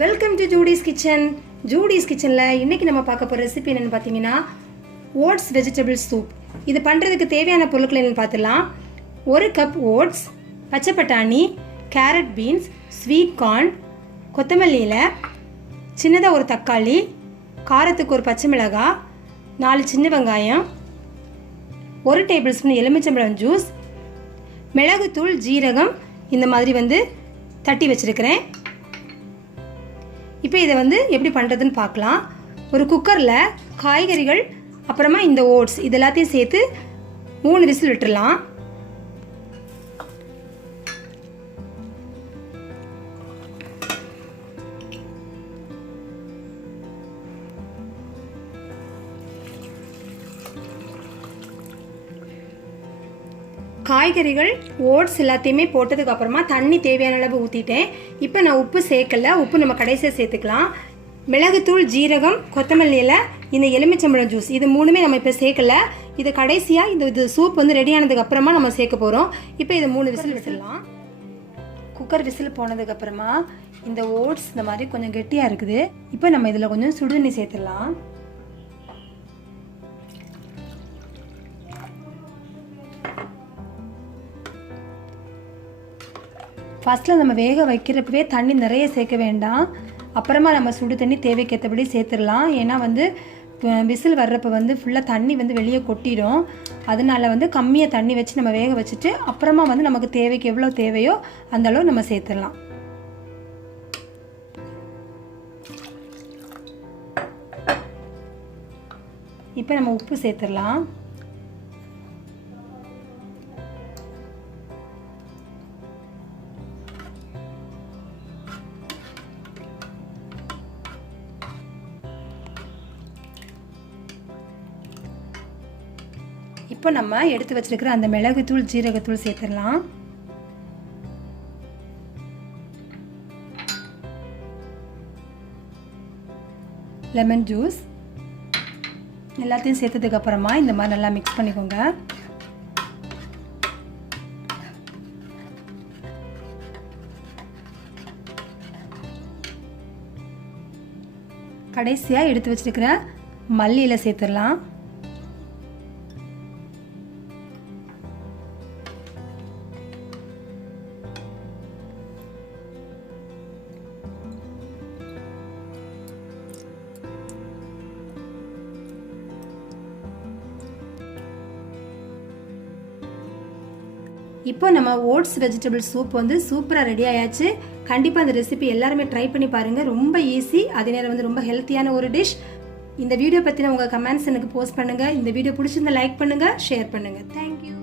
Welcome to Judy's kitchen. Judy's கிச்சனில் இன்றைக்கி நம்ம பார்க்க போகிற ரெசிபி என்னென்னு பார்த்தீங்கன்னா ஓட்ஸ் வெஜிடபிள் சூப். இது பண்ணுறதுக்கு தேவையான பொருட்கள் என்னென்னு பார்த்துலாம். 1 கப் ஓட்ஸ், பச்சை பட்டாணி, கேரட் பீன்ஸ், ஸ்வீட் கார்ன், கொத்தமல்லி இலை, சின்னதாக ஒரு தக்காளி, காரத்துக்கு ஒரு பச்சை மிளகாய், 4 சின்ன வெங்காயம், 1 டேபிள் ஸ்பூன் எலுமிச்சம்பழம் ஜூஸ், மிளகுத்தூள், ஜீரகம் இந்த மாதிரி தட்டி வச்சுருக்கிறேன். இப்போ இதை எப்படி பண்ணுறதுன்னு பார்க்கலாம். ஒரு குக்கரில் காய்கறிகள் அப்புறமா இந்த ஓட்ஸ் இது எல்லாத்தையும் சேர்த்து 3 விசில் விட்டுடலாம். காய்கறிகள் ஓட்ஸ் எல்லாத்தையுமே போட்டதுக்கு அப்புறமா தண்ணி தேவையான அளவு ஊற்றிட்டேன். இப்போ நான் உப்பு சேர்க்கல, உப்பு நம்ம கடைசியாக சேர்த்துக்கலாம். மிளகுத்தூள், ஜீரகம், கொத்தமல்லி இலை, இந்த எலுமிச்சம்பழம் ஜூஸ் இது 3மே நம்ம இப்போ சேர்க்கல. இது கடைசியாக இது சூப் ரெடி ஆனதுக்கு அப்புறமா நம்ம சேர்க்க போகிறோம். இப்போ இதை 3 விசில் விசிடலாம். குக்கர் விசில் போனதுக்கு அப்புறமா இந்த ஓட்ஸ் இந்த மாதிரி கொஞ்சம் கெட்டியாக இருக்குது. இப்போ நம்ம இதில் கொஞ்சம் சுடுதண்ணி சேர்த்துடலாம். ஃபஸ்ட்டில் நம்ம வேக வைக்கிறப்பவே தண்ணி நிறைய சேர்க்க வேண்டாம். அப்புறமா நம்ம சுடு தண்ணி தேவைக்கேற்றபடி சேர்த்துடலாம். ஏன்னா விசில் வர்றப்போ ஃபுல்லாக தண்ணி வெளியே கொட்டிடும். அதனால கம்மியாக தண்ணி வச்சு நம்ம வேக வச்சுட்டு அப்புறமா நமக்கு தேவைக்கு எவ்வளோ தேவையோ அந்த அளவு நம்ம சேர்த்துடலாம். இப்போ நம்ம உப்பு சேர்த்துடலாம். இப்போ நம்ம எடுத்து வச்சிருக்கிற அந்த மிளகுத்தூள், ஜீரகத்தூள் சேர்த்துடலாம். லெமன் ஜூஸ் எல்லாத்தையும் சேர்த்ததுக்கு அப்புறமா இந்த மாதிரி நல்லா மிக்ஸ் பண்ணிக்கோங்க. கடைசியாக எடுத்து வச்சிருக்கிற மல்லி இலை சேர்த்துடலாம். இப்போ நம்ம ஓட்ஸ் வெஜிடபிள் சூப் சூப்பராக ரெடி ஆயாச்சு. கண்டிப்பாக அந்த ரெசிபி எல்லாருமே ட்ரை பண்ணி பாருங்கள். ரொம்ப ஈஸி, அதே நேரம் ரொம்ப ஹெல்த்தியான ஒரு டிஷ். இந்த வீடியோ பற்றின உங்கள் கமெண்ட்ஸ் எனக்கு போஸ்ட் பண்ணுங்கள். இந்த வீடியோ பிடிச்சிருந்தா லைக் பண்ணுங்கள், ஷேர் பண்ணுங்கள். தேங்க்யூ.